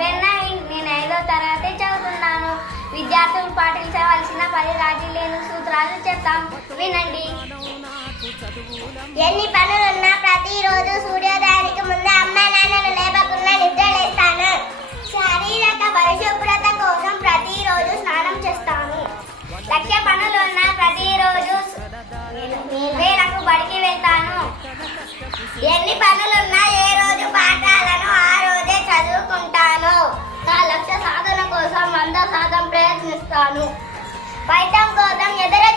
నేను 5వ తరగతి చదువుతున్నాను. విద్యార్థులు పాటించవలసిన 10 రాజీ లేని సూత్రాలు చెప్తాం, వినండి. ఎన్ని పనులున్నా ప్రతిరోజు సూర్యోదయానికి ముందు అమ్మా నాన్నలు లేపకుండా నిద్ర లేస్తాను. శారీరక పరిశుభ్రత కోసం ప్రతిరోజు స్నానం చేస్తాను. లక్ష పనులున్నా ప్రతిరోజు వేలకు బడికి వెళ్తాను. ఎన్ని పనులున్నా ఏ రోజు పాఠాలను ఆ రోజే చదువుకుంటాను. నా లక్ష్య సాధన కోసం 100% ప్రయత్నిస్తాను. ఫలితం కోసం ఎదురు